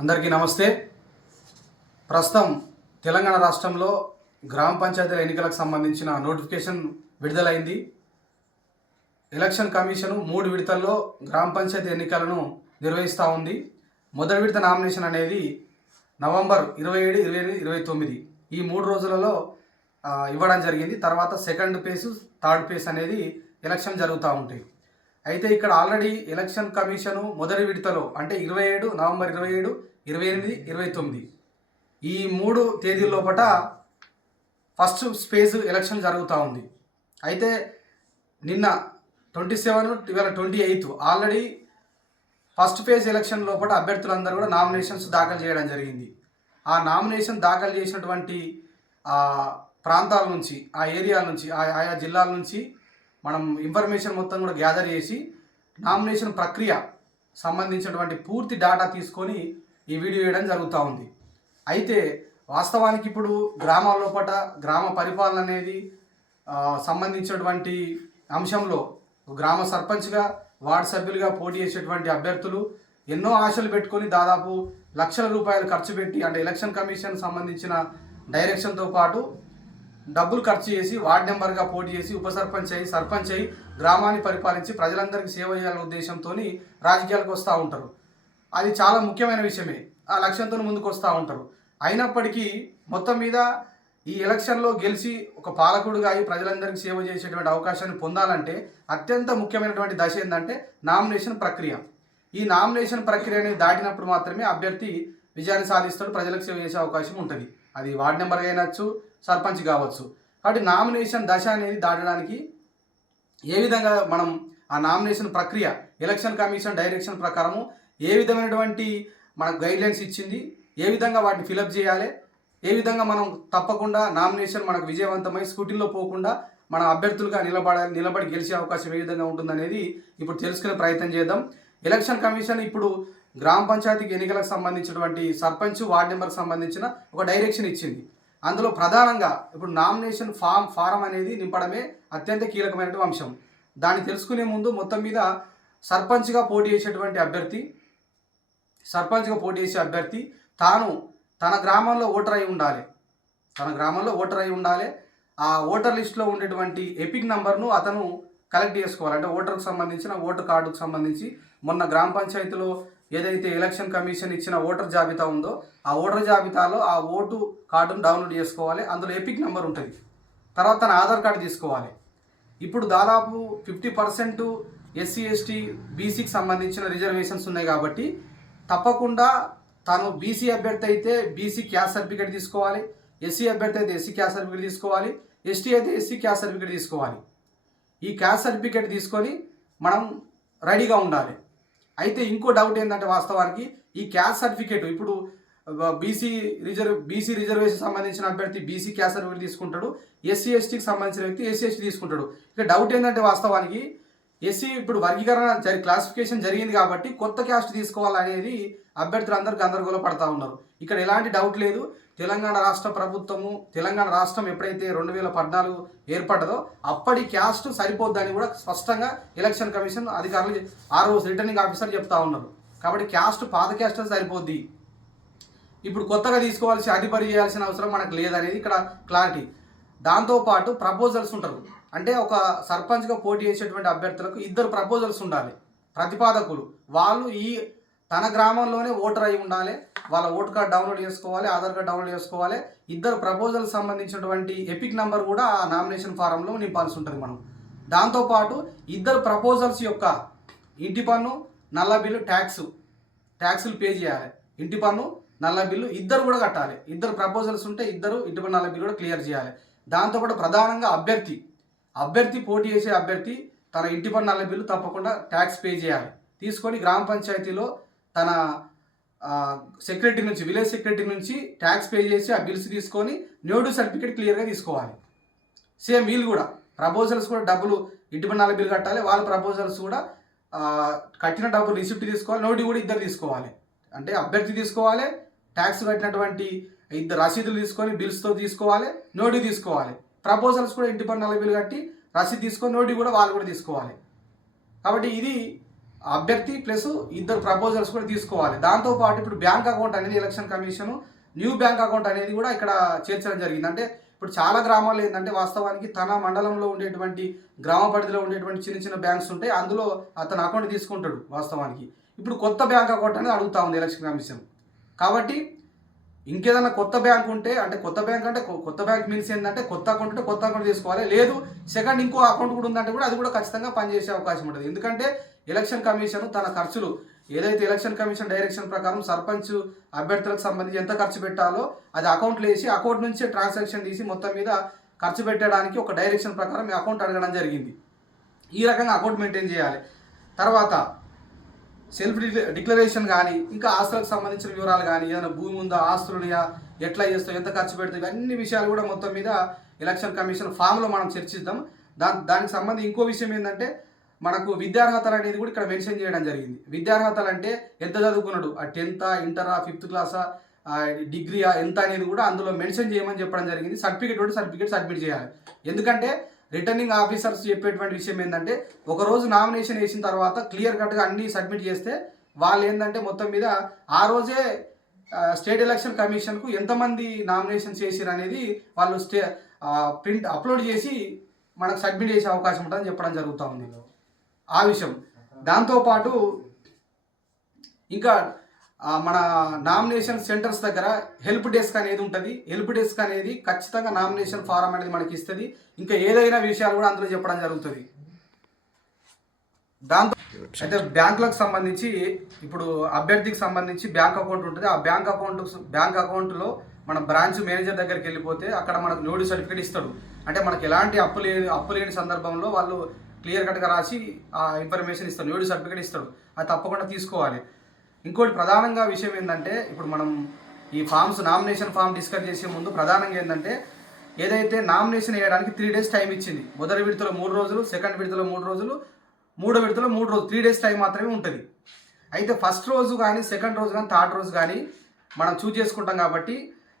అందరికీ నమస్తే. ప్రస్తుతం తెలంగాణ రాష్ట్రంలో గ్రామ పంచాయతీల ఎన్నికలకు సంబంధించిన నోటిఫికేషన్ విడుదలైంది. ఎలక్షన్ కమిషన్ మూడు విడతల్లో గ్రామ పంచాయతీ ఎన్నికలను నిర్వహిస్తూ ఉంది. మొదటి విడత నామినేషన్ అనేది నవంబర్ ఇరవై ఏడు ఇరవై ఎనిమిది ఇరవై తొమ్మిది ఈ మూడు రోజులలో ఇవ్వడం జరిగింది. తర్వాత సెకండ్ పేస్ థర్డ్ పేస్ అనేది ఎలక్షన్ జరుగుతూ ఉంటాయి. అయితే ఇక్కడ ఆల్రెడీ ఎలక్షన్ కమిషను మొదటి విడతలో అంటే ఇరవై ఏడు నవంబర్ ఇరవై ఏడు ఇరవై ఎనిమిది ఇరవై తొమ్మిది. ఈ మూడు తేదీలోపట ఫస్ట్ స్పేస్ ఎలక్షన్ జరుగుతూ ఉంది. అయితే నిన్న ట్వంటీ సెవెన్ ఇవాళ twenty eighth already first phase election లోపల అభ్యర్థులందరూ కూడా నామినేషన్స్ దాఖలు చేయడం జరిగింది. ఆ నామినేషన్ దాఖలు చేసినటువంటి ఆ ప్రాంతాల నుంచి ఆ ఏరియాల నుంచి ఆ- ఆయా జిల్లాల నుంచి మనం ఇన్ఫర్మేషన్ మొత్తం కూడా గ్యాదర్ చేసి నామినేషన్ ప్రక్రియ సంబంధించినటువంటి పూర్తి డేటా తీసుకొని ఈ వీడియో వేయడం జరుగుతూ ఉంది. అయితే వాస్తవానికి ఇప్పుడు గ్రామాల లోపల గ్రామ పరిపాలన అనేది సంబంధించినటువంటి అంశంలో గ్రామ సర్పంచ్గా వార్డు సభ్యులుగా పోటీ చేసేటువంటి అభ్యర్థులు ఎన్నో ఆశలు పెట్టుకొని దాదాపు లక్షల రూపాయలు ఖర్చు పెట్టి అంటే ఎలక్షన్ కమిషన్ సంబంధించిన డైరెక్షన్తో పాటు డబ్బులు ఖర్చు చేసి వార్డు నెంబర్గా పోటీ చేసి ఉప సర్పంచ్ అయ్యి సర్పంచ్ అయ్యి గ్రామాన్ని పరిపాలించి ప్రజలందరికీ సేవ చేయాలనే ఉద్దేశంతో రాజకీయాలకు వస్తూ ఉంటారు. అది చాలా ముఖ్యమైన విషయమే. ఆ లక్ష్యంతో ముందుకు వస్తూ ఉంటారు. అయినప్పటికీ మొత్తం మీద ఈ ఎలక్షన్లో గెలిచి ఒక పాలకుడుగా అయి ప్రజలందరికీ సేవ చేసేటువంటి అవకాశాన్ని పొందాలంటే అత్యంత ముఖ్యమైనటువంటి దశ ఏంటంటే నామినేషన్ ప్రక్రియ. ఈ నామినేషన్ ప్రక్రియని దాటినప్పుడు మాత్రమే అభ్యర్థి విజయాన్ని సాధిస్తాడు ప్రజలకు సేవ చేసే అవకాశం ఉంటుంది. అది వార్డు నెంబర్ అయినచ్చు సర్పంచ్ కావచ్చు. కాబట్టి నామినేషన్ దశ అనేది దాటడానికి ఏ విధంగా మనం ఆ నామినేషన్ ప్రక్రియ ఎలక్షన్ కమిషన్ డైరెక్షన్ ప్రకారము ఏ విధమైనటువంటి మనకు గైడ్లైన్స్ ఇచ్చింది ఏ విధంగా వాటిని ఫిలప్ చేయాలి ఏ విధంగా మనం తప్పకుండా నామినేషన్ మనకు విజయవంతమై స్కూటీలో పోకుండా మన అభ్యర్థులుగా నిలబడాలి నిలబడి గెలిచే అవకాశం ఏ విధంగా ఉంటుందనేది ఇప్పుడు తెలుసుకునే ప్రయత్నం చేద్దాం. ఎలక్షన్ కమిషన్ ఇప్పుడు గ్రామ పంచాయతీకి ఎన్నికలకు సంబంధించినటువంటి సర్పంచ్ వార్డు నెంబర్కి సంబంధించిన ఒక డైరెక్షన్ ఇచ్చింది. అందులో ప్రధానంగా ఇప్పుడు నామినేషన్ ఫామ్ ఫారం అనేది నింపడమే అత్యంత కీలకమైనటువంటి అంశం. దాన్ని తెలుసుకునే ముందు మొత్తం మీద సర్పంచ్గా పోటీ చేసేటువంటి అభ్యర్థి సర్పంచ్గా పోటీ చేసే అభ్యర్థి తాను తన గ్రామంలో ఓటర్ అయి ఉండాలి. తన గ్రామంలో ఓటర్ అయి ఉండాలి. ఆ ఓటర్ లిస్ట్లో ఉండేటువంటి ఎపిక్ నంబర్ను అతను కలెక్ట్ చేసుకోవాలి. అంటే ఓటర్కు సంబంధించిన ఓటర్ కార్డుకు సంబంధించి మొన్న గ్రామ పంచాయతీలో ఏదైతే ఎలక్షన్ కమిషన్ ఇచ్చిన ఓటర్ జాబితా ఉందో ఆ ఓటర్ జాబితాలో ఆ ఓటు కార్డును డౌన్లోడ్ చేసుకోవాలి. అందులో ఎపిక్ నెంబర్ ఉంటుంది. తర్వాత తన ఆధార్ కార్డు తీసుకోవాలి. ఇప్పుడు దాదాపు ఫిఫ్టీ పర్సెంట్ ఎస్సీ ఎస్టీ బీసీకి సంబంధించిన రిజర్వేషన్స్ ఉన్నాయి కాబట్టి తప్పకుండా తను బీసీ అభ్యర్థి అయితే బీసీ క్యాస్ట్ సర్టిఫికేట్ తీసుకోవాలి ఎస్సీ అభ్యర్థి అయితే ఎస్సీ క్యాస్ట్ సర్టిఫికేట్ తీసుకోవాలి ఎస్టీ అయితే ఎస్సీ క్యాస్ట్ సర్టిఫికేట్ తీసుకోవాలి. ఈ క్యాస్ట్ సర్టిఫికేట్ తీసుకొని మనం రెడీగా ఉండాలి. అయితే ఇంకో డౌట్ ఏంటంటే వాస్తవానికి ఈ క్యాస్ట్ సర్టిఫికేట్ ఇప్పుడు బీసీ రిజర్వ్ బీసీ రిజర్వేషన్ సంబంధించిన అభ్యర్థి బీసీ క్యాస్ట్ సర్టిఫికేట్ తీసుకుంటాడు ఎస్సీ ఎస్టీకి సంబంధించిన వ్యక్తి ఎస్సీ ఎస్టీ తీసుకుంటాడు. ఇక డౌట్ ఏంటంటే వాస్తవానికి ఎస్సీ ఇప్పుడు వర్గీకరణ జరి క్లాసిఫికేషన్ జరిగింది కాబట్టి కొత్త క్యాస్ట్ తీసుకోవాలనేది అభ్యర్థులు అందరూ గందరగోళ పడతా ఉన్నారు. ఇక్కడ ఎలాంటి డౌట్ లేదు. తెలంగాణ రాష్ట్ర ప్రభుత్వము తెలంగాణ రాష్ట్రం ఎప్పుడైతే రెండు వేల పద్నాలుగు ఏర్పడ్డదో అప్పటి క్యాస్ట్ సరిపోద్దని కూడా స్పష్టంగా ఎలక్షన్ కమిషన్ అధికారులు ఆ రోజు రిటర్నింగ్ ఆఫీసర్ చెప్తా ఉన్నారు. కాబట్టి క్యాస్ట్ పాత క్యాస్ట్ సరిపోద్ది. ఇప్పుడు కొత్తగా తీసుకోవాల్సి అధిపరి చేయాల్సిన అవసరం మనకు లేదనేది ఇక్కడ క్లారిటీ దాంతోపాటు ప్రపోజల్స్ ఉంటారు. అంటే ఒక సర్పంచ్గా పోటీ చేసేటువంటి అభ్యర్థులకు ఇద్దరు ప్రపోజల్స్ ఉండాలి. ప్రతిపాదకులు. వాళ్ళు ఈ తన గ్రామంలోనే ఓటర్ అయి ఉండాలి. వాళ్ళ ఓటు కార్డ్ డౌన్లోడ్ చేసుకోవాలి ఆధార్ కార్డ్ డౌన్లోడ్ చేసుకోవాలి. ఇద్దరు ప్రపోజల్ సంబంధించినటువంటి ఎపిక్ నెంబర్ కూడా ఆ నామినేషన్ ఫారంలో నింపాల్సి ఉంటుంది మనం. దాంతోపాటు ఇద్దరు ప్రపోజల్స్ యొక్క ఇంటి పన్ను నల్ల బిల్లు ట్యాక్స్ ట్యాక్సులు పే చేయాలి. ఇంటి పన్ను నల్ల బిల్లు ఇద్దరు కూడా కట్టాలి. ఇద్దరు ప్రపోజల్స్ ఉంటే ఇద్దరు ఇంటి పన్ను నల్ల బిల్లు కూడా క్లియర్ చేయాలి. దాంతోపాటు ప్రధానంగా అభ్యర్థి. అభ్యర్థి పోటీ చేసే అభ్యర్థి తన ఇంటి పన్నాల బిల్లు తప్పకుండా ట్యాక్స్ పే చేయాలి. తీసుకొని గ్రామ పంచాయతీలో తన సెక్రటరీ నుంచి విలేజ్ సెక్రటరీ నుంచి ట్యాక్స్ పే చేసి ఆ బిల్స్ తీసుకొని న్యూడు సర్టిఫికేట్ క్లియర్గా తీసుకోవాలి. సేమ్ వీళ్ళు కూడా. ప్రపోజల్స్ కూడా డబ్బులు ఇంటి పన్నాల బిల్లు కట్టాలి. వాళ్ళ ప్రపోజల్స్ కూడా కట్టిన డబ్బులు రిసిప్ట్ తీసుకోవాలి. నోటి కూడా ఇద్దరు తీసుకోవాలి. అంటే అభ్యర్థి తీసుకోవాలి. ట్యాక్స్ కట్టినటువంటి ఇద్దరు రసీదులు తీసుకొని బిల్స్తో తీసుకోవాలి నోటి తీసుకోవాలి. ప్రపోజల్స్ కూడా ఇంటి పన్ను నలభై కట్టి రసీదు తీసుకొని నోటి కూడా వాళ్ళు కూడా తీసుకోవాలి. కాబట్టి ఇది అభ్యర్థి ప్లస్ ఇద్దరు ప్రపోజల్స్ కూడా తీసుకోవాలి. దాంతోపాటు ఇప్పుడు బ్యాంక్ అకౌంట్ అనేది election commission new bank account అనేది కూడా ఇక్కడ చేర్చడం జరిగింది. అంటే ఇప్పుడు చాలా గ్రామాల్లో ఏంటంటే వాస్తవానికి తన మండలంలో ఉండేటువంటి గ్రామ పరిధిలో ఉండేటువంటి చిన్న చిన్న బ్యాంక్స్ ఉంటాయి. అందులో అతను అకౌంట్ తీసుకుంటాడు వాస్తవానికి. ఇప్పుడు కొత్త బ్యాంక్ అకౌంట్ అనేది అడుగుతా ఉంది ఎలక్షన్ కమిషన్ కాబట్టి ఇంకేదైనా కొత్త బ్యాంక్ ఉంటే అంటే కొత్త బ్యాంక్ అంటే కొత్త బ్యాంక్ మీన్స్ ఏంటంటే కొత్త అకౌంట్ ఉంటే కొత్త అకౌంట్ తీసుకోవాలి. లేదు సెకండ్ ఇంకో అకౌంట్ కూడా ఉందంటే కూడా అది కూడా ఖచ్చితంగా పనిచేసే అవకాశం ఉంటుంది. ఎందుకంటే ఎలక్షన్ కమిషన్ తన ఖర్చులు ఏదైతే ఎలక్షన్ కమిషన్ డైరెక్షన్ ప్రకారం సర్పంచ్ అభ్యర్థులకు సంబంధించి ఎంత ఖర్చు పెట్టాలో అది అకౌంట్లో వేసి అకౌంట్ నుంచి ట్రాన్సాక్షన్ తీసి మొత్తం మీద ఖర్చు పెట్టడానికి ఒక డైరెక్షన్ ప్రకారం మీ అకౌంట్ అడగడం జరిగింది. ఈ రకంగా అకౌంట్ మెయింటైన్ చేయాలి. తర్వాత సెల్ఫ్ డిక్లరేషన్ కానీ ఇంకా ఆస్తులకు సంబంధించిన వివరాలు కానీ ఏదైనా భూమి ఉందా ఆస్తులునియా ఎట్లా చేస్తావు ఎంత ఖర్చు పెడతావు ఇవన్నీ విషయాలు కూడా మొత్తం మీద ఎలక్షన్ కమిషన్ ఫామ్లో మనం చర్చిద్దాం. దాని దానికి సంబంధించి ఇంకో విషయం ఏంటంటే మనకు విద్యార్హతలు అనేది కూడా ఇక్కడ మెన్షన్ చేయడం జరిగింది. విద్యార్హతలు అంటే ఎంత చదువుకున్నాడు ఆ టెన్తా ఇంటరా ఫిఫ్త్ క్లాసా డిగ్రీయా ఎంత అనేది కూడా అందులో మెన్షన్ చేయమని చెప్పడం జరిగింది. సర్టిఫికేట్ కూడా సర్టిఫికేట్ సబ్మిట్ చేయాలి. ఎందుకంటే రిటర్నింగ్ ఆఫీసర్స్ చెప్పేటువంటి విషయం ఏంటంటే ఒకరోజు నామినేషన్ వేసిన తర్వాత క్లియర్ కట్గా అన్ని సబ్మిట్ చేస్తే వాళ్ళు ఏంటంటే మొత్తం మీద ఆ రోజే స్టేట్ ఎలక్షన్ కమిషన్కు ఎంతమంది నామినేషన్స్ చేసిరు అనేది వాళ్ళు స్టే ప్రింట్ అప్లోడ్ చేసి మనకు సబ్మిట్ చేసే అవకాశం ఉంటుందని చెప్పడం జరుగుతూ ఉంది. ఆ విషయం. దాంతోపాటు ఇంకా మన నామినేషన్ సెంటర్స్ దగ్గర హెల్ప్ డెస్క్ అనేది ఉంటుంది. హెల్ప్ డెస్క్ అనేది ఖచ్చితంగా నామినేషన్ ఫారం అనేది మనకి ఇస్తుంది. ఇంకా ఏదైనా విషయాలు కూడా అందులో చెప్పడం జరుగుతుంది. దాంతో అయితే బ్యాంకులకు సంబంధించి ఇప్పుడు అభ్యర్థికి సంబంధించి బ్యాంక్ అకౌంట్ ఉంటుంది. ఆ బ్యాంక్ అకౌంట్ బ్యాంక్ అకౌంట్లో మన బ్రాంచ్ మేనేజర్ దగ్గరికి వెళ్ళిపోతే అక్కడ మనకు నోటి సర్టిఫికేట్ ఇస్తాడు. అంటే మనకి ఎలాంటి అప్పు లేని అప్పు లేని సందర్భంలో వాళ్ళు క్లియర్ కట్గా రాసి ఆ ఇన్ఫర్మేషన్ ఇస్తాడు. నోటి సర్టిఫికేట్ ఇస్తాడు. అది తప్పకుండా తీసుకోవాలి. ఇంకోటి ప్రధానంగా విషయం ఏంటంటే ఇప్పుడు మనం ఈ ఫామ్స్ నామినేషన్ ఫామ్ డిస్కస్ చేసే ముందు ప్రధానంగా ఏంటంటే ఏదైతే నామినేషన్ వేయడానికి త్రీ డేస్ టైం ఇచ్చింది మొదటి విడతలో మూడు రోజులు సెకండ్ విడతలో మూడు రోజులు మూడో విడతలో మూడు రోజులు త్రీ డేస్ టైం మాత్రమే ఉంటుంది. అయితే ఫస్ట్ రోజు కానీ సెకండ్ రోజు కానీ థర్డ్ రోజు కానీ మనం చూజ్ చేసుకుంటాం కాబట్టి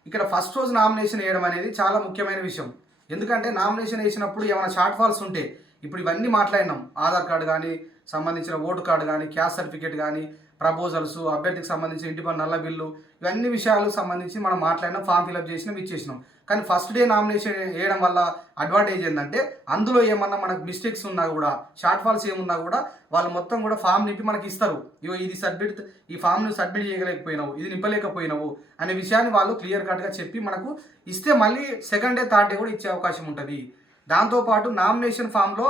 ఇక్కడ ఫస్ట్ రోజు నామినేషన్ వేయడం అనేది చాలా ముఖ్యమైన విషయం. ఎందుకంటే నామినేషన్ వేసినప్పుడు ఏమైనా షార్ట్ ఫాల్స్ ఉంటే ఇప్పుడు ఇవన్నీ మాట్లాడినాం. ఆధార్ కార్డు కానీ సంబంధించిన ఓటు కార్డు కానీ క్యాస్ట్ సర్టిఫికేట్ కానీ ప్రపోజల్స్ అభ్యర్థికి సంబంధించిన ఇంటి పన్ను నల్ల బిల్లు ఇవన్నీ విషయాలకు సంబంధించి మనం మాట్లాడిన ఫామ్ ఫిల్అప్ చేసినాం ఇచ్చేసినాం. కానీ ఫస్ట్ డే నామినేషన్ వేయడం వల్ల అడ్వాంటేజ్ ఏంటంటే అందులో ఏమన్నా మనకు మిస్టేక్స్ ఉన్నా కూడా షార్ట్ ఫాల్స్ ఏమున్నా కూడా వాళ్ళు మొత్తం కూడా ఫామ్ నింపి మనకి ఇస్తారు. ఇగో ఇది సబ్మిట్ ఈ ఫామ్ను సబ్మిట్ చేయలేకపోయినావు ఇది నింపలేకపోయినావు అనే విషయాన్ని వాళ్ళు క్లియర్ కట్గా చెప్పి మనకు ఇస్తే మళ్ళీ సెకండ్ డే థర్డ్ డే కూడా ఇచ్చే అవకాశం ఉంటుంది. దాంతోపాటు నామినేషన్ ఫామ్లో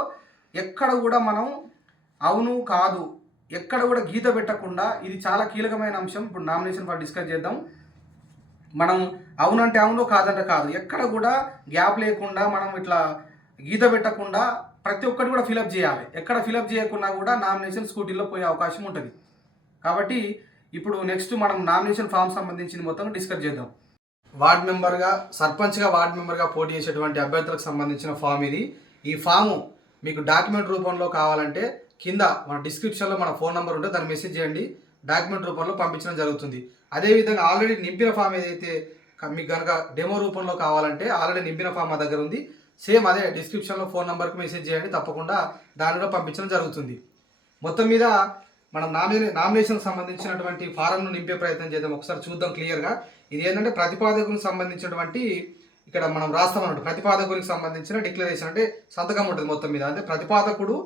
ఎక్కడ కూడా మనం అవును కాదు ఎక్కడ కూడా గీత పెట్టకుండా ఇది చాలా కీలకమైన అంశం. ఇప్పుడు నామినేషన్ ఫర్ డిస్కస్ చేద్దాం. మనం అవునంటే అవును కాదంటే కాదు. ఎక్కడ కూడా గ్యాప్ లేకుండా మనం ఇట్లా గీత పెట్టకుండా ప్రతి ఒక్కటి కూడా ఫిలప్ చేయాలి. ఎక్కడ ఫిలప్ చేయకుండా కూడా నామినేషన్ స్కూటీలో పోయే అవకాశం ఉంటుంది. కాబట్టి ఇప్పుడు నెక్స్ట్ మనం నామినేషన్ ఫామ్ సంబంధించిన మొత్తం డిస్కస్ చేద్దాం. వార్డ్ మెంబర్గా సర్పంచ్గా వార్డ్ మెంబర్గా పోటీ చేసేటువంటి అభ్యర్థులకు సంబంధించిన ఫామ్ ఇది. ఈ ఫాము మీకు డాక్యుమెంట్ రూపంలో కావాలంటే కింద మన డిస్క్రిప్షన్లో మన ఫోన్ నెంబర్ ఉంటే దాన్ని మెసేజ్ చేయండి. డాక్యుమెంట్ రూపంలో పంపించడం జరుగుతుంది. అదేవిధంగా ఆల్రెడీ నింపిన ఫామ్ ఏదైతే మీకు కనుక డెమో రూపంలో కావాలంటే ఆల్రెడీ నింపిన ఫామ్ మా దగ్గర ఉంది. సేమ్ అదే డిస్క్రిప్షన్లో ఫోన్ నెంబర్కి మెసేజ్ చేయండి. తప్పకుండా దానిలో పంపించడం జరుగుతుంది. మొత్తం మీద మనం నామినే నామినేషన్కి సంబంధించినటువంటి ఫారంను నింపే ప్రయత్నం చేద్దాం. ఒకసారి చూద్దాం క్లియర్గా ఇది ఏంటంటే ప్రతిపాదకులకు సంబంధించినటువంటి ఇక్కడ మనం రాస్తాం అన్నట్టు. ప్రతిపాదకునికి సంబంధించిన డిక్లరేషన్ అంటే సంతకం ఉంటుంది మొత్తం మీద. అంటే ప్రతిపాదకుడు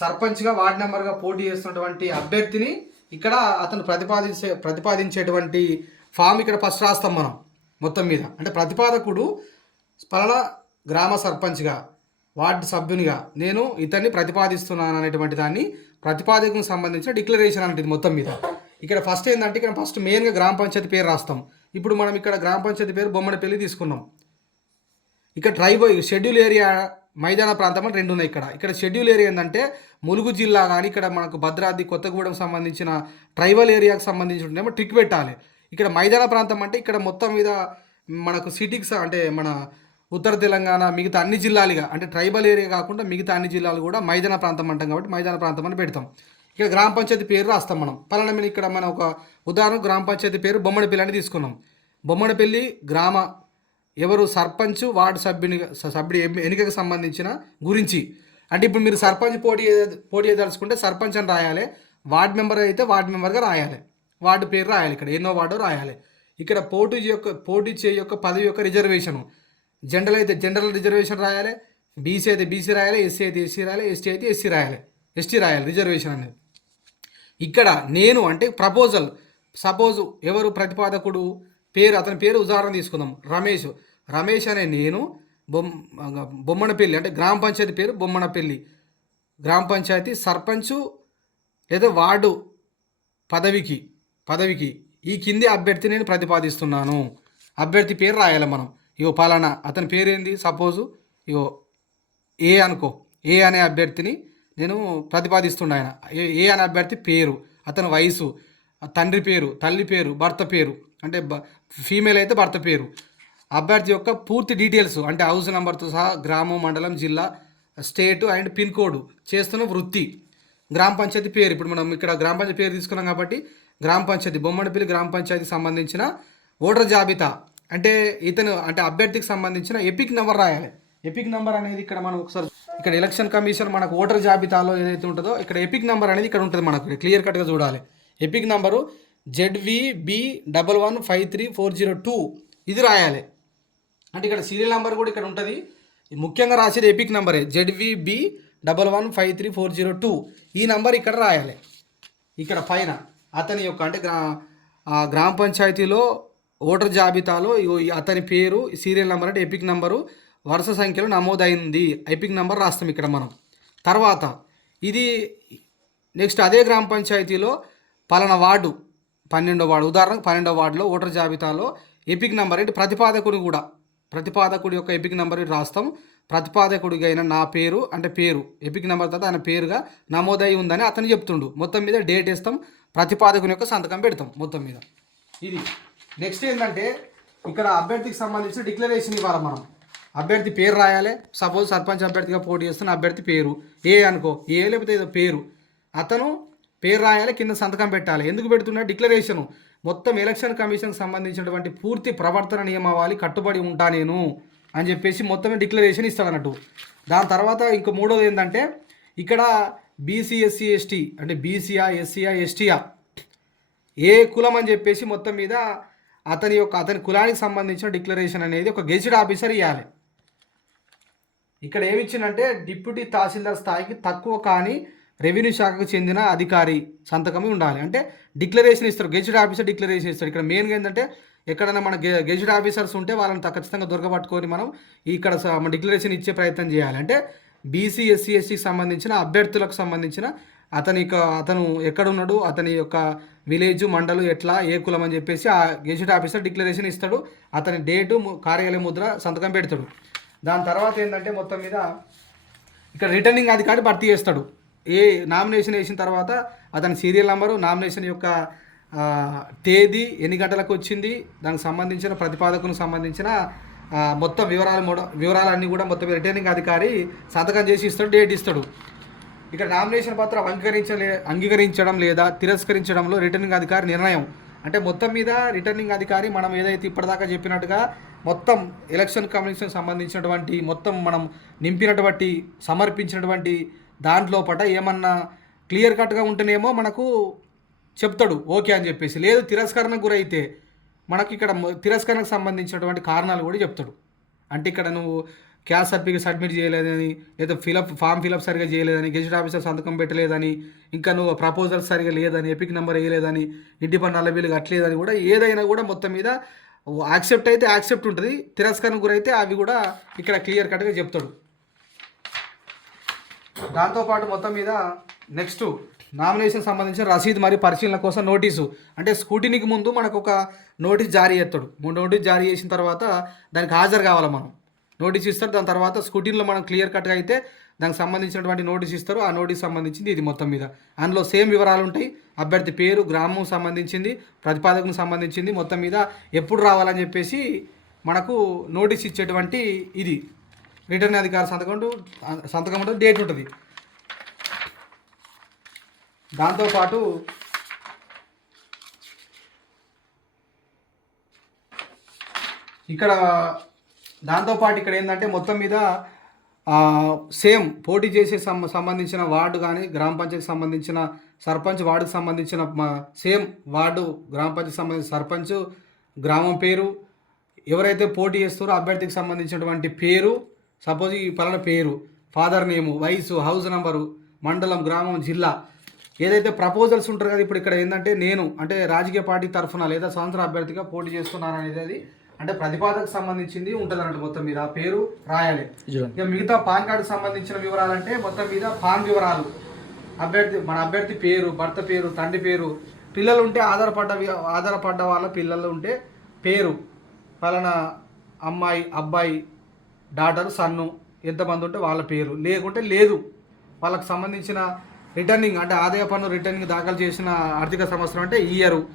సర్పంచ్గా వార్డ్ నెంబర్గా పోటీ చేస్తున్నటువంటి అభ్యర్థిని ఇక్కడ అతను ప్రతిపాదించే ప్రతిపాదించేటువంటి ఫామ్ ఇక్కడ ఫస్ట్ రాస్తాం మనం మొత్తం మీద. అంటే ప్రతిపాదకుడు పలానా గ్రామ సర్పంచ్గా వార్డు సభ్యునిగా నేను ఇతన్ని ప్రతిపాదిస్తున్నాను అనేటువంటి దాన్ని ప్రతిపాదకునికి సంబంధించిన డిక్లరేషన్ అంటే మొత్తం మీద. ఇక్కడ ఫస్ట్ ఏంటంటే ఇక్కడ ఫస్ట్ మెయిన్గా గ్రామ పంచాయతీ పేరు రాస్తాం. ఇప్పుడు మనం ఇక్కడ గ్రామ పంచాయతీ పేరు బొమ్మడిపల్లి తీసుకున్నాం. ఇక్కడ ట్రైబల్ షెడ్యూల్ ఏరియా మైదాన ప్రాంతం అని రెండు ఉన్నాయి ఇక్కడ. ఇక్కడ షెడ్యూల్ ఏరియా ఏంటంటే ములుగు జిల్లా కానీ ఇక్కడ మనకు భద్రాద్రి కొత్తగూడెం సంబంధించిన ట్రైబల్ ఏరియాకి సంబంధించి ట్రిక్ పెట్టాలి. ఇక్కడ మైదాన ప్రాంతం అంటే ఇక్కడ మొత్తం మీద మనకు సిటీకి అంటే మన ఉత్తర తెలంగాణ మిగతా అన్ని జిల్లాలుగా అంటే ట్రైబల్ ఏరియా కాకుండా మిగతా అన్ని జిల్లాలు కూడా మైదాన ప్రాంతం అంటాం కాబట్టి మైదాన ప్రాంతం అని పెడతాం. ఇక్కడ గ్రామ పంచాయతీ పేరు రాస్తాం మనం. పలానా మీద ఇక్కడ మన ఒక ఉదాహరణ గ్రామ పంచాయతీ పేరు బొమ్మడిపల్లి అని తీసుకున్నాం. బొమ్మడిపల్లి గ్రామ ఎవరు సర్పంచ్ వార్డు సభ్యుని సభ్యుడి ఎన్నికకు సంబంధించిన గురించి. అంటే ఇప్పుడు మీరు సర్పంచ్ పోటీ పోటీ చేయదలుచుకుంటే సర్పంచ్ అని రాయాలి వార్డ్ మెంబర్ అయితే వార్డ్ మెంబర్గా రాయాలి వార్డు పేరు రాయాలి ఇక్కడ ఎన్నో వార్డు రాయాలి. ఇక్కడ పోటీ యొక్క పోటీ చేయ యొక్క పదవి యొక్క రిజర్వేషను. జనరల్ అయితే జనరల్ రిజర్వేషన్ రాయాలి బీసీ అయితే బీసీ రాయాలి ఎస్సీ అయితే ఎస్సీ రాయాలి ఎస్టీ అయితే ఎస్సీ రాయాలి ఎస్టీ రాయాలి రిజర్వేషన్ అనేది. ఇక్కడ నేను అంటే ప్రపోజల్ సపోజ్ ఎవరు ప్రతిపాదకుడు? పేరు అతని పేరు ఉదాహరణ తీసుకుందాం. రమేష్. రమేష్ అనే నేను బొమ్మ బొమ్మనపల్లి అంటే గ్రామ పంచాయతీ పేరు బొమ్మనపల్లి. గ్రామ పంచాయతీ సర్పంచు లేదా వార్డు పదవికి పదవికి. ఈ కింది అభ్యర్థి నేను ప్రతిపాదిస్తున్నాను. అభ్యర్థి పేరు రాయాలి మనం. ఇగో పలానా అతని పేరు సపోజు ఇగో ఏ అనుకో. ఏ అనే అభ్యర్థిని నేను ప్రతిపాదిస్తుండ ఆయన. ఏ ఏ అనే అభ్యర్థి పేరు అతని వయసు తండ్రి పేరు తల్లి పేరు భర్త పేరు అంటే బ- ఫీమేల్ అయితే భర్త పేరు. అభ్యర్థి యొక్క పూర్తి డీటెయిల్స్ అంటే హౌస్ నెంబర్తో సహా గ్రామం మండలం జిల్లా స్టేట్ అండ్ పిన్ కోడ్ చేస్తున్న వృత్తి. గ్రామ పంచాయతీ పేరు. ఇప్పుడు మనం ఇక్కడ గ్రామ పంచాయతీ పేరు తీసుకున్నాం కాబట్టి గ్రామ పంచాయతీ బొమ్మడిపల్లి గ్రామ పంచాయతీకి సంబంధించిన ఓటర్ జాబితా. అంటే ఇతను అంటే అభ్యర్థికి సంబంధించిన ఎపిక్ నెంబర్ రాయాలి. ఎపిక్ నెంబర్ అనేది ఇక్కడ మనం ఒకసారి ఇక్కడ ఎలక్షన్ కమిషన్ మనకు ఓటర్ జాబితాలో ఏదైతే ఉంటుందో ఇక్కడ ఎపిక్ నెంబర్ అనేది ఇక్కడ ఉంటుంది మనకు. క్లియర్ కట్గా చూడాలి. EPIC number ZVB double one five three four zero two ఇది రాయాలి. అంటే ఇక్కడ సీరియల్ నెంబర్ కూడా ఇక్కడ ఉంటుంది. ముఖ్యంగా రాసేది ఎపిక్ నెంబరే ZVB double one five three four zero two ఈ నంబర్ ఇక్కడ రాయాలి. ఇక్కడ పైన అతని యొక్క అంటే గ్రా గ్రామ పంచాయతీలో ఓటర్ జాబితాలో అతని పేరు సీరియల్ నెంబర్ అంటే ఎపిక్ నెంబరు వరుస సంఖ్యలో నమోదైంది. ఎపిక్ నెంబర్ రాస్తాం ఇక్కడ మనం. తర్వాత ఇది నెక్స్ట్ అదే గ్రామ పంచాయతీలో పలానా వార్డు పన్నెండో వార్డు. ఉదాహరణకు పన్నెండో వార్డులో ఓటర్ జాబితాలో ఎపిక్ నెంబర్ అంటే ప్రతిపాదకుడు కూడా ప్రతిపాదకుడి యొక్క ఎపిక్ నెంబర్ రాస్తాం. ప్రతిపాదకుడిగా అయిన నా పేరు అంటే పేరు ఎపిక్ నెంబర్ తర్వాత ఆయన పేరుగా నమోదై ఉందని అతను చెప్తుండు. మొత్తం మీద డేట్ వేస్తాం. ప్రతిపాదకుని యొక్క సంతకం పెడతాం మొత్తం మీద. ఇది. నెక్స్ట్ ఏంటంటే ఇక్కడ అభ్యర్థికి సంబంధించిన డిక్లరేషన్ ఇవ్వాలి మనం. అభ్యర్థి పేరు రాయాలి. సపోజ్ సర్పంచ్ అభ్యర్థిగా పోటీ చేస్తున్న అభ్యర్థి పేరు. ఏ అనుకో ఏ లేకపోతే ఏదో పేరు. అతను పేరు రాయాలి కింద సంతకం పెట్టాలి. ఎందుకు పెడుతున్నా? డిక్లరేషను మొత్తం ఎలక్షన్ కమిషన్కి సంబంధించినటువంటి పూర్తి ప్రవర్తన నియమావళి కట్టుబడి ఉంటా నేను అని చెప్పేసి మొత్తం డిక్లరేషన్ ఇస్తాడు అన్నట్టు దాని తర్వాత ఇంక మూడోది ఏంటంటే ఇక్కడ బీసీ ఎస్సీ ఎస్టీ అంటే బీసీఆ ఎస్సీఆ ఎస్టీఆ ఏ కులం అని చెప్పేసి మొత్తం మీద అతని యొక్క అతని కులానికి సంబంధించిన డిక్లరేషన్ అనేది ఒక గెజిట్ ఆఫీసర్ ఇవ్వాలి ఇక్కడ ఏమి ఇచ్చిందంటే డిప్యూటీ తహసీల్దార్ స్థాయికి తక్కువ కానీ రెవెన్యూ శాఖకు చెందిన అధికారి సంతకమే ఉండాలి. అంటే డిక్లరేషన్ ఇస్తారు. గెజిట్ ఆఫీసర్ డిక్లరేషన్ ఇస్తారు. ఇక్కడ మెయిన్గా ఏంటంటే ఎక్కడైనా మన గె గెజిట్ ఆఫీసర్స్ ఉంటే వాళ్ళని ఖచ్చితంగా దొరకబట్టుకొని మనం ఇక్కడ స- మన డిక్లరేషన్ ఇచ్చే ప్రయత్నం చేయాలి. అంటే బీసీ ఎస్సీ ఎస్సీకి సంబంధించిన అభ్యర్థులకు సంబంధించిన అతని యొక్క అతను ఎక్కడున్నాడు అతని యొక్క విలేజ్ మండలు ఎట్లా ఏ కులం అని చెప్పేసి ఆ గెజిట్ ఆఫీసర్ డిక్లరేషన్ ఇస్తాడు. అతని డేటు కార్యాలయ ముద్ర సంతకం పెడతాడు. దాని తర్వాత ఏంటంటే మొత్తం మీద ఇక్కడ రిటర్నింగ్ అధికారి భర్తీ చేస్తాడు. ఏ నామినేషన్ వేసిన తర్వాత అతని సీరియల్ నెంబరు నామినేషన్ యొక్క తేదీ ఎన్ని గంటలకు వచ్చింది దానికి సంబంధించిన ప్రతిపాదకునికి సంబంధించిన మొత్తం వివరాలు వివరాలన్నీ కూడా మొత్తం రిటర్నింగ్ అధికారి సంతకం చేసి ఇస్తాడు డేట్ ఇస్తాడు. ఇక్కడ నామినేషన్ పత్రం అంగీకరించలే అంగీకరించడం లేదా తిరస్కరించడంలో రిటర్నింగ్ అధికారి నిర్ణయం. అంటే మొత్తం మీద రిటర్నింగ్ అధికారి మనం ఏదైతే ఇప్పటిదాకా చెప్పినట్టుగా మొత్తం ఎలక్షన్ కమిషన్ సంబంధించినటువంటి మొత్తం మనం నింపినటువంటి సమర్పించినటువంటి దాంట్లోపట ఏమన్నా క్లియర్ కట్గా ఉంటేనేమో మనకు చెప్తాడు ఓకే అని చెప్పేసి. లేదు తిరస్కరణకు గురైతే మనకి ఇక్కడ తిరస్కరణకు సంబంధించినటువంటి కారణాలు కూడా చెప్తాడు. అంటే ఇక్కడ నువ్వు క్యాస్ట్ సర్టిఫికేట్ సబ్మిట్ చేయలేదని లేదా ఫిలప్ ఫామ్ ఫిలప్ సరిగా చేయలేదని గెజిట్ ఆఫీసర్ సంతకం పెట్టలేదని ఇంకా నువ్వు ప్రపోజల్ సరిగా లేదని ఎపిక్ నెంబర్ వేయలేదని ఇంటి పన్నాల బిల్లు కట్టలేదని కూడా ఏదైనా కూడా మొత్తం మీద యాక్సెప్ట్ అయితే యాక్సెప్ట్ ఉంటుంది. తిరస్కరణ గురైతే అవి కూడా ఇక్కడ క్లియర్ కట్గా చెప్తాడు. దాంతోపాటు మొత్తం మీద నెక్స్ట్ నామినేషన్ సంబంధించిన రసీదు మరియు పరిశీలన కోసం నోటీసు. అంటే స్కూటీనికి ముందు మనకు ఒక నోటీస్ జారీ చేస్తాడు. మూడు నోటీస్ జారీ చేసిన తర్వాత దానికి హాజరు కావాలి మనం. నోటీస్ ఇస్తారు. దాని తర్వాత స్కూటీన్లో మనం క్లియర్ కట్గా అయితే దానికి సంబంధించినటువంటి నోటీస్ ఇస్తారు. ఆ నోటీస్ సంబంధించింది ఇది మొత్తం మీద. అందులో సేమ్ వివరాలు ఉంటాయి. అభ్యర్థి పేరు గ్రామం సంబంధించింది ప్రతిపాదకునికి సంబంధించింది మొత్తం మీద ఎప్పుడు రావాలని చెప్పేసి మనకు నోటీస్ ఇచ్చేటువంటి ఇది. రిటర్న్ అధికారి సంతకం సంతకం ఉంటుంది డేట్ ఉంటుంది. దాంతోపాటు ఇక్కడ దాంతోపాటు ఇక్కడ ఏంటంటే మొత్తం మీద సేమ్ పోటీ చేసే సం- సంబంధించిన వార్డు కానీ గ్రామ పంచాయతీకి సంబంధించిన సర్పంచ్ వార్డుకి సంబంధించిన సేమ్ వార్డు గ్రామ పంచాయతీకి సంబంధించిన సర్పంచ్ గ్రామం పేరు ఎవరైతే పోటీ చేస్తారో అభ్యర్థికి సంబంధించినటువంటి పేరు సపోజ్ ఈ పలానా పేరు ఫాదర్ నేము వయసు హౌస్ నంబరు మండలం గ్రామం జిల్లా. ఏదైతే ప్రపోజల్స్ ఉంటారు కదా ఇప్పుడు ఇక్కడ ఏంటంటే నేను అంటే రాజకీయ పార్టీ తరఫున లేదా స్వతంత్ర అభ్యర్థిగా పోటీ చేస్తున్నాను అనేది అది అంటే ప్రతిపాదకు సంబంధించింది ఉంటుంది అన్నట్టు మొత్తం మీద. ఆ పేరు రాయాలి. ఇక మిగతా పాన్ కార్డుకు సంబంధించిన వివరాలంటే మొత్తం మీద పాన్ వివరాలు. అభ్యర్థి మన అభ్యర్థి పేరు భర్త పేరు తండ్రి పేరు పిల్లలు ఉంటే ఆధారపడ్డ ఆధారపడ్డ వాళ్ళ పిల్లలు ఉంటే పేరు. పలానా అమ్మాయి అబ్బాయి డాటరు సన్ను ఎంతమంది ఉంటే వాళ్ళ పేరు. లేకుంటే లేదు. వాళ్ళకి సంబంధించిన రిటర్నింగ్ అంటే ఆదాయ పన్ను రిటర్నింగ్ దాఖలు చేసిన ఆర్థిక సంవత్సరం అంటే ఇయరు.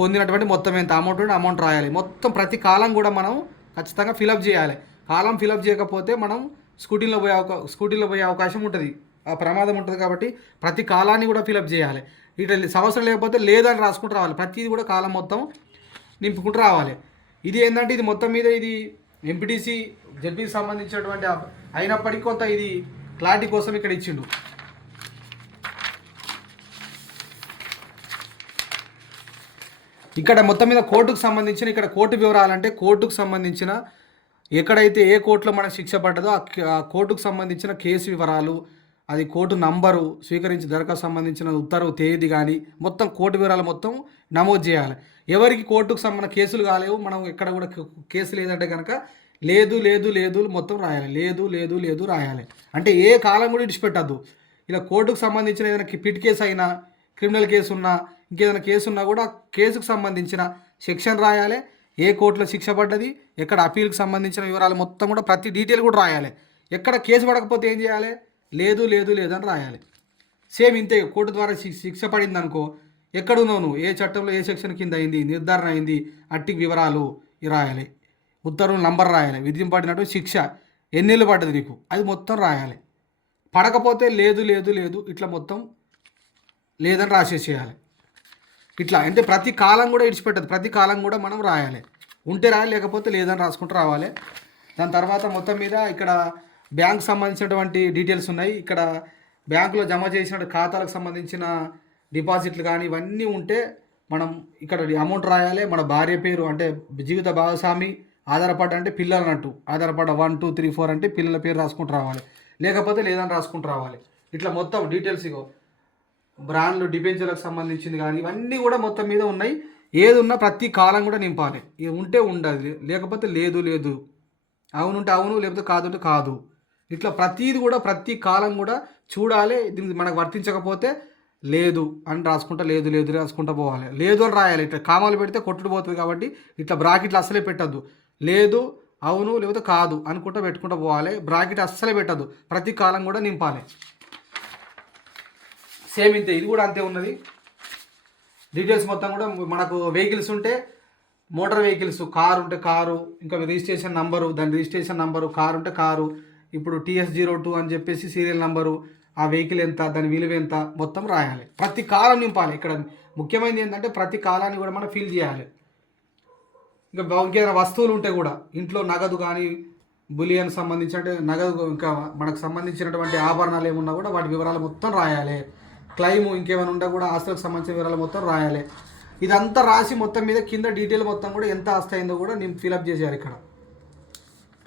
పొందినటువంటి మొత్తం ఎంత? అమౌంట్ ఉంటే అమౌంట్ రాయాలి. మొత్తం ప్రతి కాలం కూడా మనం ఖచ్చితంగా ఫిలప్ చేయాలి. కాలం ఫిలప్ చేయకపోతే మనం స్కూటీలో పోయే అవకా స్కూటీలో పోయే అవకాశం ఉంటుంది. ఆ ప్రమాదం ఉంటుంది కాబట్టి ప్రతి కాలాన్ని కూడా ఫిలప్ చేయాలి. ఇట్లా సంవత్సరం లేకపోతే లేదని రాసుకుంటూ రావాలి. ప్రతిది కూడా కాలం మొత్తం నింపుకుంటూ రావాలి. ఇది ఏంటంటే ఇది మొత్తం మీద ఇది ఎంపీటీసీ జడ్పీకి సంబంధించినటువంటి అయినప్పటికీ కొంత ఇది క్లారిటీ కోసం ఇక్కడ ఇచ్చిండు. ఇక్కడ మొత్తం మీద కోర్టుకు సంబంధించిన ఇక్కడ కోర్టు వివరాలంటే కోర్టుకు సంబంధించిన ఎక్కడైతే ఏ కోర్టులో మనకు శిక్ష పడ్డదో ఆ కోర్టుకు సంబంధించిన కేసు వివరాలు అది కోర్టు నంబరు స్వీకరించి దరఖాస్తు సంబంధించిన ఉత్తర్వు తేదీ కానీ మొత్తం కోర్టు వివరాలు మొత్తం నమోదు చేయాలి. ఎవరికి కోర్టుకు సంబంధ కేసులు కాలేవు మనం ఎక్కడ కూడా కేసు లేదంటే కనుక లేదు లేదు లేదు మొత్తం రాయాలి. లేదు లేదు లేదు రాయాలి. అంటే ఏ కాలం కూడా ఇడిచిపెట్టద్దు ఇలా కోర్టుకు సంబంధించిన ఏదైనా పిట్ కేసు అయినా క్రిమినల్ కేసు ఉన్నా ఇంకేదైనా కేసు ఉన్నా కూడా కేసుకు సంబంధించిన సెక్షన్ రాయాలి. ఏ కోర్టులో శిక్ష పడ్డది ఎక్కడ అప్పీల్కి సంబంధించిన వివరాలు మొత్తం కూడా ప్రతి డీటెయిల్ కూడా రాయాలి. ఎక్కడ కేసు పడకపోతే ఏం చేయాలి? లేదు లేదు లేదని రాయాలి. సేమ్ ఇంతే కోర్టు ద్వారా శిక్ష పడింది అనుకో ఎక్కడున్నావు నువ్వు? ఏ చట్టంలో ఏ సెక్షన్ కింద అయింది? నిర్ధారణ అయింది? అట్టి వివరాలు రాయాలి. ఉత్తర్వులు నంబర్ రాయాలి. విధింపడినట్టు శిక్ష. ఎన్నేళ్ళు పడ్డది నీకు? అది మొత్తం రాయాలి. పడకపోతే లేదు లేదు లేదు ఇట్లా మొత్తం లేదని రాసేసేయాలి. ఇట్లా అంటే ప్రతి కాలం కూడా ఇడిచిపెట్టదు. ప్రతి కాలం కూడా మనం రాయాలి. ఉంటే రాయాలి లేకపోతే లేదని రాసుకుంటూ రావాలి. దాని తర్వాత మొత్తం మీద ఇక్కడ బ్యాంక్ సంబంధించినటువంటి డీటెయిల్స్ ఉన్నాయి. ఇక్కడ బ్యాంకులో జమ చేసిన ఖాతాలకు సంబంధించిన డిపాజిట్లు కానీ ఇవన్నీ ఉంటే మనం ఇక్కడ అమౌంట్ రాయాలి. మన భార్య పేరు అంటే జీవిత భాగస్వామి ఆధారపడ్డ అంటే పిల్లలు అన్నట్టు. ఆధారపడ్డ వన్ టూ త్రీ ఫోర్ అంటే పిల్లల పేరు రాసుకుంటూ రావాలి. లేకపోతే లేదని రాసుకుంటూ రావాలి. ఇట్లా మొత్తం డీటెయిల్స్ ఇగో బ్రాండ్లు డిపెంచర్లకు సంబంధించింది కానీ ఇవన్నీ కూడా మొత్తం మీద ఉన్నాయి. ఏది ఉన్నా ప్రతి కాలం కూడా నింపాలి. ఉంటే ఉండాలి లేకపోతే లేదు లేదు. అవును ఉంటే అవును లేకపోతే కాదు ఉంటే కాదు. ఇట్లా ప్రతిది కూడా ప్రతి కాలం కూడా చూడాలి దీనికి మనకు వర్తించకపోతే లేదు అని రాసుకుంటా లేదు లేదు రాసుకుంటా పోవాలి. లేదు అని రాయాలి. ఇట్లా కామాలు పెడితే కొట్టుడు పోతుంది కాబట్టి ఇట్లా బ్రాకెట్లు అస్సలే పెట్టద్దు. లేదు అవును లేకపోతే కాదు అనుకుంటా పెట్టుకుంటా పోవాలి. బ్రాకెట్ అస్సలే పెట్టద్దు. ప్రతి కాలం కూడా నింపాలి. సేమ్ ఇంతే ఇది కూడా అంతే ఉన్నది. డీటెయిల్స్ మొత్తం కూడా మనకు వెహికల్స్ ఉంటే మోటార్ వెహికల్స్ కారు ఉంటే కారు ఇంకా రిజిస్ట్రేషన్ నంబరు దాని రిజిస్ట్రేషన్ నంబరు కారు ఉంటే కారు ఇప్పుడు టీఎస్ జీరో టూ అని చెప్పేసి సీరియల్ నెంబరు ఆ వెహికల్ ఎంత దాని విలువ ఎంత మొత్తం రాయాలి. ప్రతి కాలం నింపాలి. ఇక్కడ ముఖ్యమైనది ఏంటంటే ప్రతి కాలాన్ని కూడా మనం ఫిల్ చేయాలి. ఇంకా ఇంకేదైనా వస్తువులు ఉంటే కూడా ఇంట్లో నగదు కానీ బులియన్ సంబంధించిన అంటే నగదు ఇంకా మనకు సంబంధించినటువంటి ఆభరణాలు ఏమున్నా కూడా వాటి వివరాలు మొత్తం రాయాలి. క్లైమ్ ఇంకేమైనా ఉంటే కూడా ఆస్తులకు సంబంధించిన వివరాలు మొత్తం రాయాలి. ఇదంతా రాసి మొత్తం మీద కింద డీటెయిల్ మొత్తం కూడా ఎంత ఆస్తి అయిందో కూడా నేను ఫిలప్ చేశారు ఇక్కడ.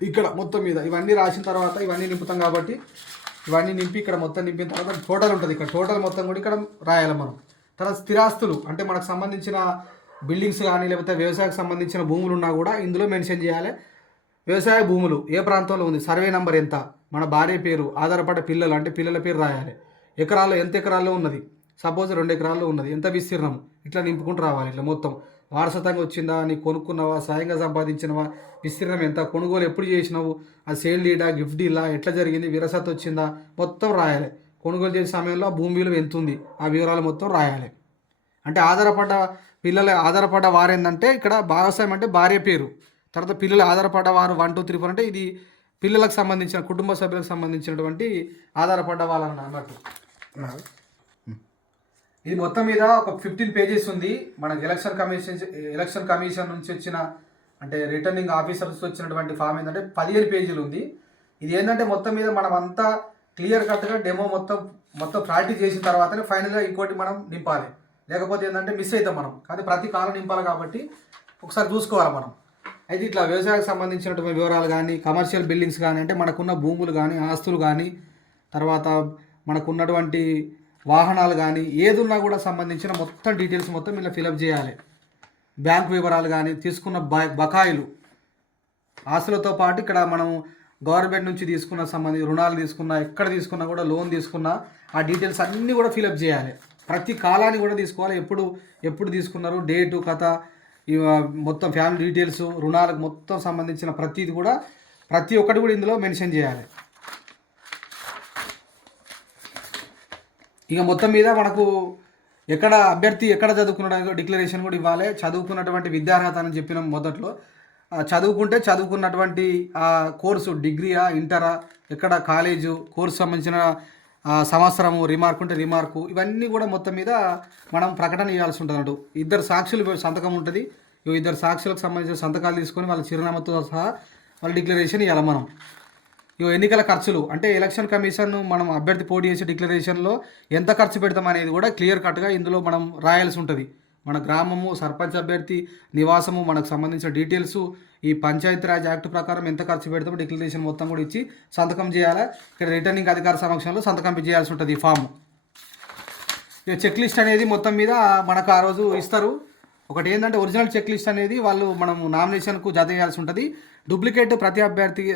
ఇక్కడ మొత్తం మీద. ఇవన్నీ రాసిన తర్వాత ఇవన్నీ నింపుతాం కాబట్టి ఇవన్నీ నింపి ఇక్కడ మొత్తం నింపిన తర్వాత టోటల్ ఉంటుంది. ఇక్కడ టోటల్ మొత్తం కూడా ఇక్కడ రాయాలి మనం. తర్వాత స్థిరాస్తులు అంటే మనకు సంబంధించిన బిల్డింగ్స్ కానీ లేకపోతే వ్యవసాయకు సంబంధించిన భూములు ఉన్నా కూడా ఇందులో మెన్షన్ చేయాలి. వ్యవసాయ భూములు ఏ ప్రాంతంలో ఉంది? సర్వే నెంబర్ ఎంత? మన భార్య పేరు ఆధారపడ్డ పిల్లలు అంటే పిల్లల పేరు రాయాలి. ఎకరాల్లో ఎంత ఎకరాల్లో ఉన్నది? సపోజ్ రెండు ఎకరాల్లో ఉన్నది. ఎంత విస్తీర్ణం ఇట్లా నింపుకుంటూ రావాలి ఇట్లా మొత్తం. వారసత్వంగా వచ్చిందా? నీ కొనుక్కున్నావా? స్వయంగా సంపాదించినవా? విస్తీర్ణం ఎంత? కొనుగోలు ఎప్పుడు చేసినావు? ఆ సేల్ డీడా గిఫ్ట్ డీలా ఎట్లా జరిగింది? విరసత్ వచ్చిందా? మొత్తం రాయాలి. కొనుగోలు చేసే సమయంలో ఆ భూమి విలువ ఎంత ఉంది? ఆ వివరాలు మొత్తం రాయాలి. అంటే ఆధారపడ్డ పిల్లల ఆధారపడ్డ వారు ఏంటంటే ఇక్కడ భాగస్వామ్యం అంటే భార్య పేరు. తర్వాత పిల్లలు ఆధారపడ్డ వారు వన్ టూ త్రీ ఫోర్ అంటే ఇది పిల్లలకు సంబంధించిన కుటుంబ సభ్యులకు సంబంధించినటువంటి ఆధారపడ్డ వాళ్ళని అన్నట్టు. ఇది మొత్తం మీద ఒక ఫిఫ్టీన్ పేజెస్ ఉంది. మనకి ఎలక్షన్ కమిషన్ ఎలక్షన్ కమిషన్ నుంచి వచ్చిన అంటే రిటర్నింగ్ ఆఫీసర్స్ వచ్చినటువంటి ఫామ్ ఏంటంటే పదిహేను పేజీలు ఉంది. ఇది ఏంటంటే మొత్తం మీద మనం అంతా క్లియర్ కట్గా డెమో మొత్తం మొత్తం ప్రాక్టీస్ చేసిన తర్వాతనే ఫైనల్గా ఇంకోటి మనం నింపాలి. లేకపోతే ఏంటంటే మిస్ అవుతాం మనం. కానీ ప్రతి కాలం నింపాలి కాబట్టి ఒకసారి చూసుకోవాలి మనం. అయితే ఇట్లా వ్యవసాయానికి సంబంధించినటువంటి వివరాలు కానీ కమర్షియల్ బిల్డింగ్స్ కానీ అంటే మనకున్న భూములు కానీ ఆస్తులు కానీ తర్వాత మనకున్నటువంటి వాహనాలు కానీ ఏది ఉన్నా కూడా సంబంధించిన మొత్తం డీటెయిల్స్ మొత్తం ఇలా ఫిలప్ చేయాలి. బ్యాంక్ వివరాలు కానీ తీసుకున్న బకాయిలు. ఆస్తులతో పాటు ఇక్కడ మనం గవర్నమెంట్ నుంచి తీసుకున్న సంబంధి రుణాలు తీసుకున్నా ఎక్కడ తీసుకున్నా కూడా లోన్ తీసుకున్నా ఆ డీటెయిల్స్ అన్నీ కూడా ఫిలప్ చేయాలి. ప్రతి కాలాన్ని కూడా తీసుకోవాలి. ఎప్పుడు ఎప్పుడు తీసుకున్నారు డేటు కథ ఇవ మొత్తం ఫ్యామిలీ డీటెయిల్స్ రుణాలకు మొత్తం సంబంధించిన ప్రతిది కూడా ప్రతి ఒక్కటి కూడా ఇందులో మెన్షన్ చేయాలి. ఇక మొత్తం మీద మనకు ఎక్కడ అభ్యర్థి ఎక్కడ చదువుకున్నాడో డిక్లరేషన్ కూడా ఇవ్వాలి. చదువుకున్నటువంటి విద్యార్హత అని చెప్పిన మొదట్లో. చదువుకుంటే చదువుకున్నటువంటి ఆ కోర్సు డిగ్రీయా ఇంటరా ఎక్కడ కాలేజు కోర్సు సంబంధించిన సంవత్సరము రిమార్క్ ఉంటే రిమార్కు ఇవన్నీ కూడా మొత్తం మీద మనం ప్రకటన ఇవ్వాల్సి ఉంటుంది అన్నట్టు. ఇద్దరు సాక్షులు సంతకం ఉంటుంది. ఈ ఇద్దరు సాక్షులకు సంబంధించిన సంతకాలు తీసుకొని వాళ్ళ చిరునామాతో సహా వాళ్ళ డిక్లరేషన్ ఇవ్వాలి మనం. ఎన్నికల ఖర్చులు అంటే ఎలక్షన్ కమిషన్ మనం అభ్యర్థి పోటీ చేసే డిక్లరేషన్లో ఎంత ఖర్చు పెడతాం అనేది కూడా క్లియర్ కట్గా ఇందులో మనం రాయాల్సి ఉంటుంది. మన గ్రామము సర్పంచ్ అభ్యర్థి నివాసము మనకు సంబంధించిన డీటెయిల్స్ ఈ పంచాయతీరాజ్ యాక్ట్ ప్రకారం ఎంత ఖర్చు పెడతామో డిక్లరేషన్ మొత్తం కూడా ఇచ్చి సంతకం చేయాలి? ఇక్కడ రిటర్నింగ్ అధికార సమక్షంలో సంతకం చేయాల్సి ఉంటుంది ఈ ఫామ్ చెక్ లిస్ట్ అనేది మొత్తం మీద మనకు ఆ రోజు ఇస్తారు. ఒకటి ఏంటంటే ఒరిజినల్ చెక్ లిస్ట్ అనేది వాళ్ళు మనం నామినేషన్కు జత చేయాల్సి ఉంటుంది. డూప్లికేట్ ప్రతి అభ్యర్థికి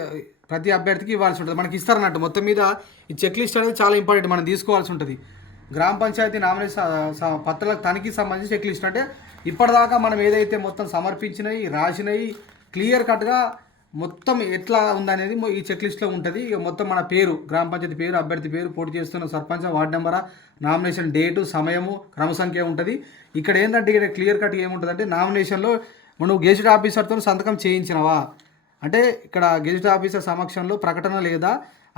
ప్రతి అభ్యర్థికి ఇవ్వాల్సి ఉంటుంది. మనకి ఇస్తారన్నట్టు. మొత్తం మీద ఈ చెక్ లిస్ట్ అనేది చాలా ఇంపార్టెంట్ మనం తీసుకోవాల్సి ఉంటుంది. గ్రామ పంచాయతీ నామినేషన్ పత్రాల తనిఖీ సంబంధించి చెక్ లిస్ట్ అంటే ఇప్పటిదాకా మనం ఏదైతే మొత్తం సమర్పించినవి రాసినవి క్లియర్ కట్గా మొత్తం ఎట్లా ఉందనేది ఈ చెక్ లిస్ట్లో ఉంటుంది. ఇక మొత్తం మన పేరు గ్రామ పంచాయతీ పేరు అభ్యర్థి పేరు పోటీ చేస్తున్న సర్పంచ్ వార్డు నెంబరా నామినేషన్ డేటు సమయము క్రమ సంఖ్య ఉంటుంది. ఇక్కడ ఏంటంటే ఇక్కడ క్లియర్ కట్గా ఏముంటుందంటే నామినేషన్లో నువ్వు గెజిట్ ఆఫీసర్తో సంతకం చేయించినవా? అంటే ఇక్కడ గెజిట్ ఆఫీసర్ సమక్షంలో ప్రకటన లేదా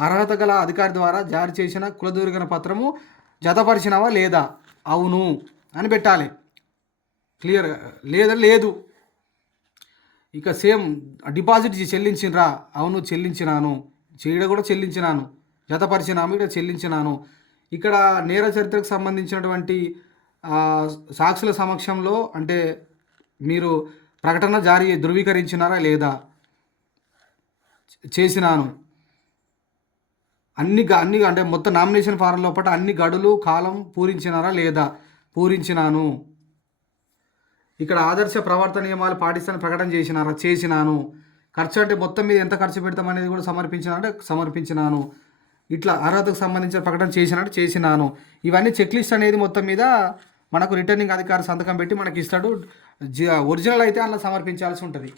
అర్హత గల అధికారి ద్వారా జారీ చేసిన కులదుర్గన పత్రము జతపరిచినవా లేదా? అవును అని పెట్టాలి. క్లియర్ లేదా లేదు. ఇక సేమ్ డిపాజిట్ చెల్లించినరా? అవును చెల్లించినాను. చేయడ కూడా చెల్లించినాను. జతపరిచినాము ఇక్కడ చెల్లించినాను. ఇక్కడ నేర చరిత్రకు సంబంధించినటువంటి సాక్షుల సమక్షంలో అంటే మీరు ప్రకటన జారీ ధృవీకరించినారా లేదా? చేసినాను. అన్ని అన్ని అంటే మొత్తం నామినేషన్ ఫారం లోపల అన్ని గడులు కాలం పూరించినారా లేదా? పూరించినాను. ఇక్కడ ఆదర్శ ప్రవర్తన నియమాలు పాటిస్తాను ప్రకటన చేసినారా? చేసినాను. ఖర్చు అంటే మొత్తం మీద ఎంత ఖర్చు పెడతామనేది కూడా సమర్పించిన అంటే సమర్పించినాను. ఇట్లా అర్హతకు సంబంధించిన ప్రకటన చేసినట్టు చేసినాను. ఇవన్నీ చెక్ లిస్ట్ అనేది మొత్తం మీద మనకు రిటర్నింగ్ అధికారి సంతకం పెట్టి మనకి ఇస్తాడు. ఒరిజినల్ అయితే అందులో సమర్పించాల్సి ఉంటుంది.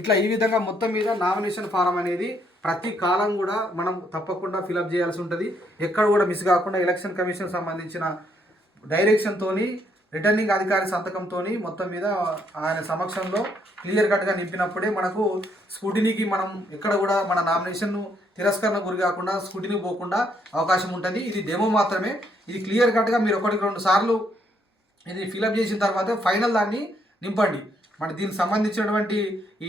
ఇట్లా ఈ విధంగా మొత్తం మీద నామినేషన్ ఫారం అనేది ప్రతి కాలం కూడా మనం తప్పకుండా ఫిలప్ చేయాల్సి ఉంటుంది. ఎక్కడ కూడా మిస్ కాకుండా ఎలక్షన్ కమిషన్ సంబంధించిన డైరెక్షన్తోని రిటర్నింగ్ అధికారి సంతకంతో మొత్తం మీద ఆయన సమక్షంలో క్లియర్ కట్గా నింపినప్పుడే మనకు స్కూటినీకి మనం ఎక్కడ కూడా మన నామినేషన్ను తిరస్కరణ గురి కాకుండా స్కూటినీ పోకుండా అవకాశం ఉంటుంది. ఇది డెమో మాత్రమే. ఇది క్లియర్ కట్గా మీరు ఒకటికి రెండు సార్లు ఇది ఫిలప్ చేసిన తర్వాత ఫైనల్ దాన్ని నింపండి. మన దీనికి సంబంధించినటువంటి ఈ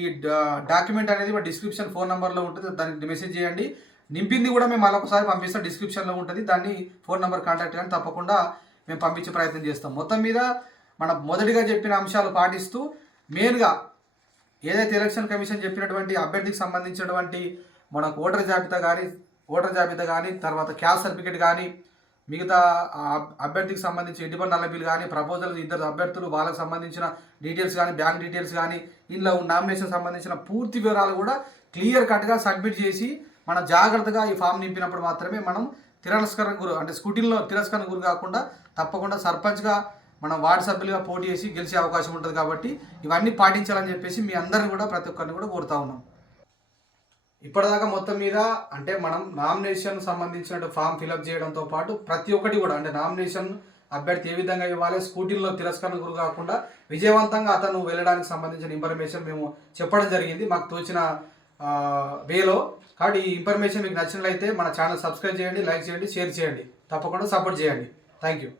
డాక్యుమెంట్ అనేది మన డిస్క్రిప్షన్ ఫోన్ నెంబర్లో ఉంటుంది. దానికి మెసేజ్ చేయండి. నింపింది కూడా మేము మరొకసారి పంపిస్తాం. డిస్క్రిప్షన్లో ఉంటుంది. దాన్ని ఫోన్ నెంబర్ కాంటాక్ట్ కానీ తప్పకుండా మేము పంపించే ప్రయత్నం చేస్తాం. మొత్తం మీద మన మొదటిగా చెప్పిన అంశాలు పాటిస్తూ మెయిన్గా ఏదైతే ఎలక్షన్ కమిషన్ చెప్పినటువంటి అభ్యర్థికి సంబంధించినటువంటి మనకు ఓటర్ జాబితా కానీ ఓటర్ జాబితా కానీ తర్వాత క్యాస్ట్ సర్టిఫికేట్ కానీ మిగతా అభ్యర్థికి సంబంధించి ఎటువంటి నల్లబిల్ కానీ ప్రపోజల్ ఇద్దరు అభ్యర్థులు వాళ్ళకి సంబంధించిన డీటెయిల్స్ కానీ బ్యాంక్ డీటెయిల్స్ కానీ ఇందులో నామినేషన్ సంబంధించిన పూర్తి వివరాలు కూడా క్లియర్ కట్గా సబ్మిట్ చేసి మన జాగ్రత్తగా ఈ ఫామ్ నింపినప్పుడు మాత్రమే మనం తిరస్కరణ గురు అంటే స్కూటీల్లో తిరస్కరణ గురు కాకుండా తప్పకుండా సర్పంచ్గా మనం వార్డు సభ్యులుగా పోటీ చేసి గెలిచే అవకాశం ఉంటుంది కాబట్టి ఇవన్నీ పాటించాలని చెప్పేసి మీ అందరిని కూడా ప్రతి ఒక్కరిని కూడా కోరుతా ఉన్నాం. ఇప్పటిదాకా మొత్తం మీద అంటే మనం నామినేషన్ సంబంధించిన ఫామ్ ఫిలప్ చేయడంతో పాటు ప్రతి ఒక్కటి కూడా అంటే నామినేషన్ అభ్యర్థి ఏ విధంగా ఇవ్వాలి స్కూటీల్లో తిరస్కరణ గురి కాకుండా విజయవంతంగా అతను వెళ్ళడానికి సంబంధించిన ఇన్ఫర్మేషన్ మేము చెప్పడం జరిగింది. మాకు తోచిన వేలో. కాబట్టి ఈ ఇన్ఫర్మేషన్ మీకు నచ్చినట్లయితే మన ఛానల్ సబ్స్క్రైబ్ చేయండి లైక్ చేయండి షేర్ చేయండి. తప్పకుండా సపోర్ట్ చేయండి. Thank you